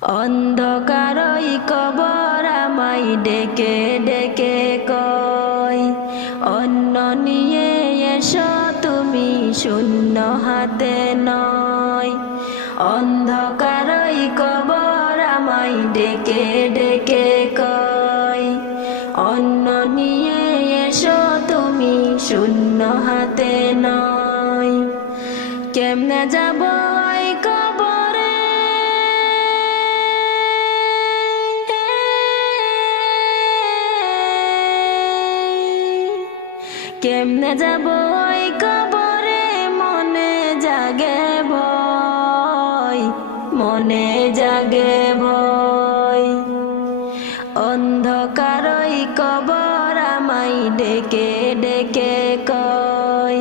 অন্ধকারই কবর আমায় ডেকে ডেকে কয়, অন্ন নিয়ে এসো তুমি শূন্য হাতে নয়। অন্ধকারই কবর আমায় ডেকে ডেকে কয়, অন্ন নিয়ে এসো তুমি শূন্য হাতে নয়। কেমনে যাব ওই কবরে, কেমনে যাব ওই কবরে, মনে জাগে ভয়, মনে জাগে ভয়। অন্ধকারই কবর আমায় ডেকে ডেকে কয়,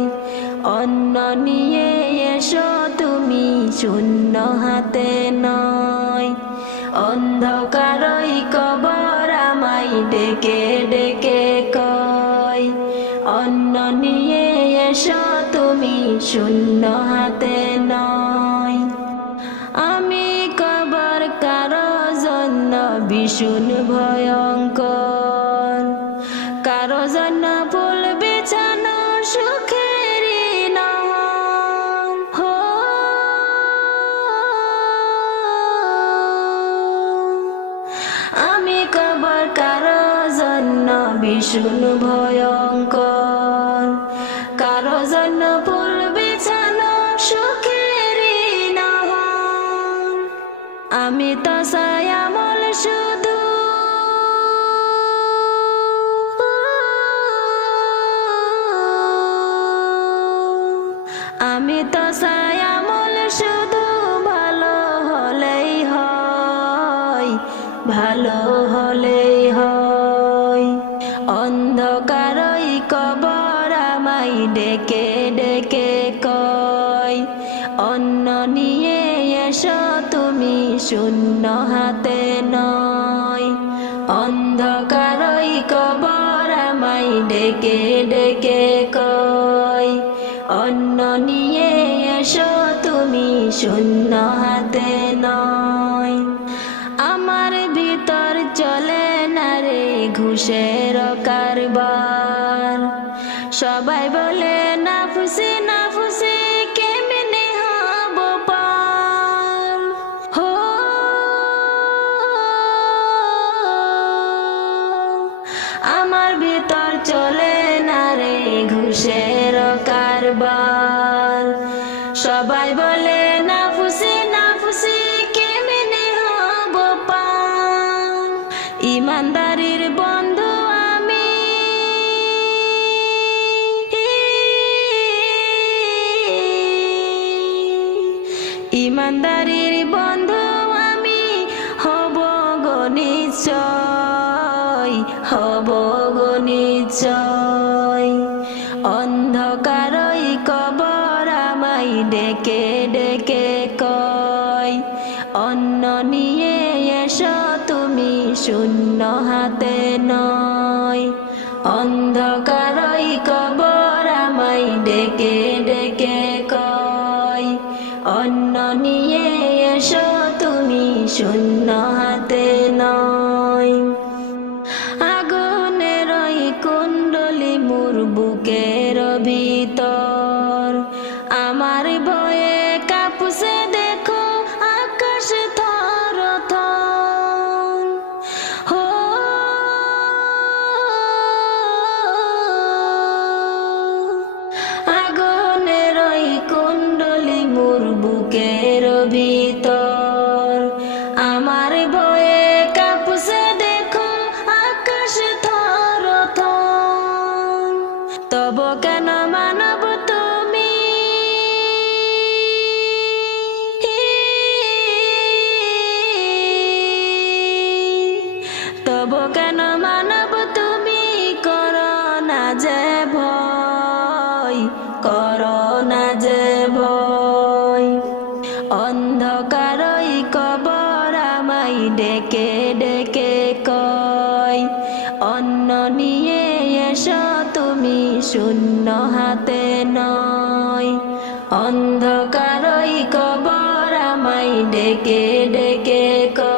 অন্ন নিয়ে এসো তুমি শূন্য হাতে নয়। অন্ধকারই কবর আমায় ডেকে ডেকে কয়, অন্ন নিয়ে এসো তুমি শূন্য হাতে নয়। আমি কবর কারো জন্য ভীষণ ভয়ঙ্কর, কারো জন্য ফুল বিছানো সুখেরই নহর। হো আমি কবর কারো জন্য ভীষণ ভয়ঙ্কর, কারো জন্য ফুল বিছানো সুখেরই নহর। আমি তো ছায়ামল শুধু, আমি তো ছায়ামল শুধু, ভালো হলেই হয়, ভালো হলেই হয়। অন্ধকারই কবর আমায় ডেকে ডেকে কয়, অন্ন নিয়ে এসো তুমি শূন্য হাতে নয়। অন্ধকারই কবর আমায় ডেকে ডেকে কয়, অন্ন নিয়ে এসো তুমি শূন্য হাতে নয়। আমার ভিতর চলে না রে ঘুষের কারবার, সবাই বলে নাফসি নাফসি কেমনে হব পার। হো আমার ভিতর চলে না রে ঘুষের কারবার, সবাই বলে নাফসি নাফসি কেমনে হব পার। ইমানদারির বন্ধু আমি, ইমানদারির বন্ধু আমি, হব গো নিশ্চয়, হব গো নিশ্চয়। অন্ধকারই কবর আমায় ডেকে ডেকে কয়, অন্ন নিয়ে এসো তুমি শূন্য হাতে নয়। অন্ধকারই কবর আমায় ডেকে ডেকে কয়, অন্ন নিয়ে এসো তুমি শূন্য হাতে নয়। আগুনের ওই কুণ্ডলি মোর বুকের ভিতর, আমার ভয়ে কাঁপছে দেখো আকাশ থর থর। হো আগুনের ওই কুণ্ডলি মোর বুকের ভিতর, আমার ভয়ে কাঁপছে দেখো আকাশ থর থর। তব কেন মানব তুমি, তব কেন মানব তুমি, করো না যে ভয়, করো না যে ভয়। অন্ধকারই কবর আমায় ডেকে ডেকে কয়, অন্ন নিয়ে এসো তুমি শূন্য হাতে নয়। অন্ধকারই কবর আমায় ডেকে ডেকে কয়,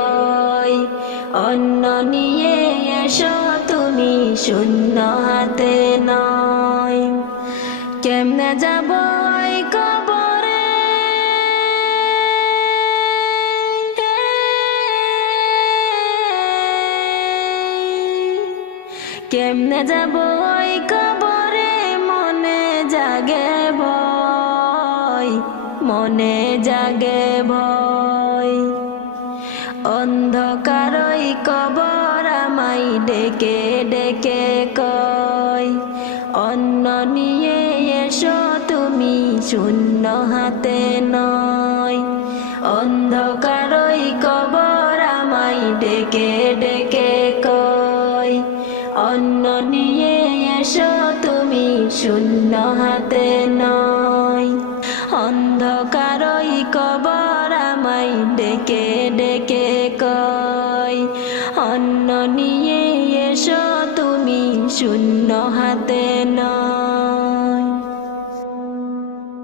অন্ন নিয়ে এসো তুমি শূন্য হাতে নয়। কেমনে যাব এই কবরে, কেমনে যাব এই কবরে, মনে জাগে ভয়, মনে জাগে ভয়। অন্ধকার ওই কবর আমায় ডেকে ডেকে কয়, অন্ন নিয়ে এসো তুমি শূন্য হাতে নয়। অন্ধকার ওই কবর আমায় ডেকে ডেকে কয়, অন্ন নিয়ে এসো তুমি শূন্য হাতে নয়। অন্ধকার ওই কবর আমায় ডেকে ডেকে কয়, অন্ন নিয়ে এসো তুমি শূন্য হাতে নয়।